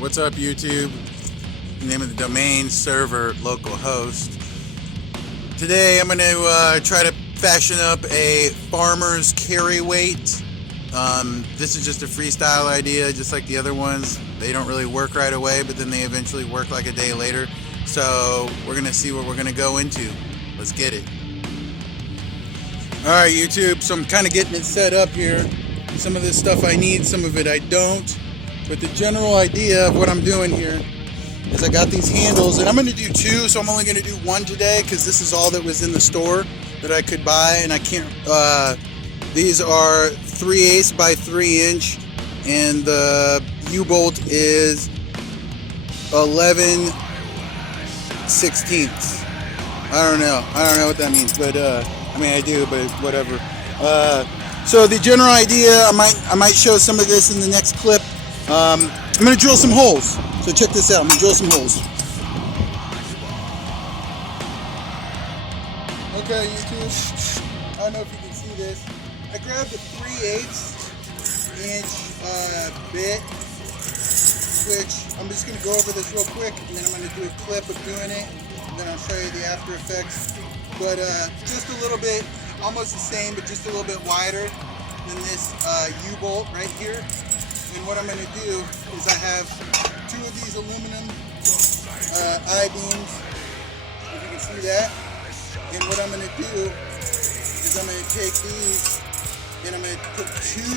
What's up, YouTube? Name of the domain, server, localhost. Today I'm going to try to fashion up a farmer's carry weight. This is just a freestyle idea, just like the other ones. They don't really work right away, but then they eventually work like a day later. So we're going to see what we're going to go into. Let's get it. Alright, YouTube, so I'm kind of getting it set up here. Some of this stuff I need, some of it I don't. But the general idea of what I'm doing here is I got these handles, and I'm going to do two, so I'm only going to do one today because this is all that was in the store that I could buy, and I can't, these are 3/8 by 3" and the U-bolt is 11/16. I don't know what that means, but I mean I do, but whatever. So the general idea, I might show some of this in the next clip. I'm going to drill some holes. So check this out. I'm going to drill some holes. Okay, YouTube. I don't know if you can see this. I grabbed a 3/8" bit, which I'm just going to go over this real quick, and then I'm going to do a clip of doing it, and then I'll show you the after effects. But just a little bit, almost the same, but just a little bit wider than this U-bolt right here. And what I'm going to do is I have two of these aluminum I-beams, if you can see that. And what I'm going to do is I'm going to take these and I'm going to put two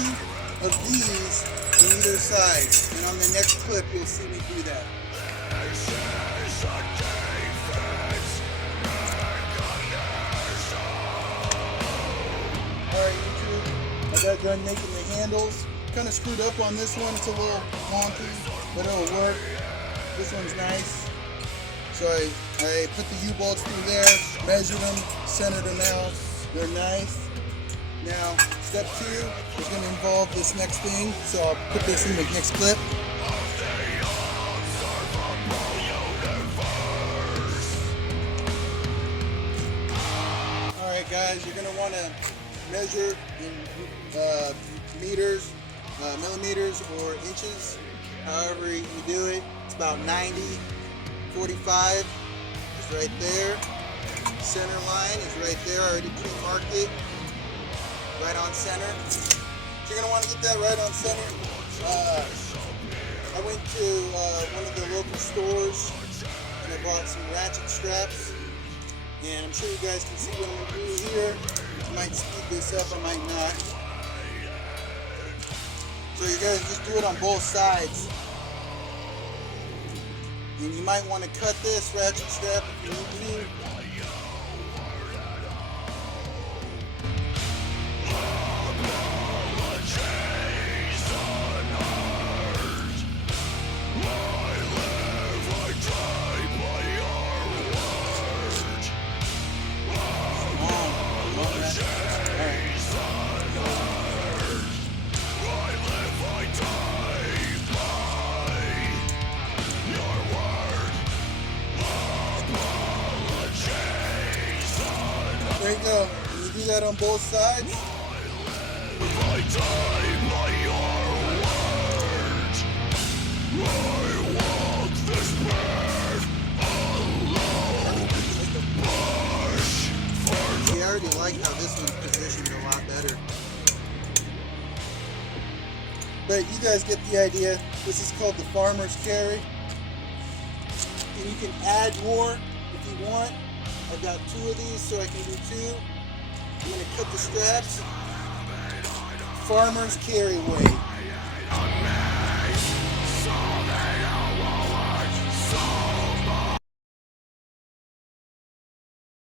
of these on either side. And on the next clip you'll see me do that. Alright, YouTube, I got done making the handles. Kind of screwed up on this one. It's a little wonky, but it'll work. This one's nice. So I put the U-bolts through there, measured them, centered them out. They're nice. Now, step 2 is going to involve this next thing. So I'll put this in the next clip. Alright guys, you're going to want to measure in meters, millimeters or inches, however you do it. It's about 90, 45 is right there. Center line is right there. I already pre-marked it. Right on center. So you're going to want to get that right on center. I went to one of the local stores and I bought some ratchet straps. And I'm sure you guys can see what I'm going to do here. I might speed this up, I might not. So you guys just do it on both sides. And you might want to cut this ratchet strap if you need to. There you go. You do that on both sides. See, I already like how this one's positioned a lot better. But you guys get the idea. This is called the farmer's carry. And you can add more if you want. I've got two of these, so I can do two. I'm going to cut the straps. Farmer's carry weight.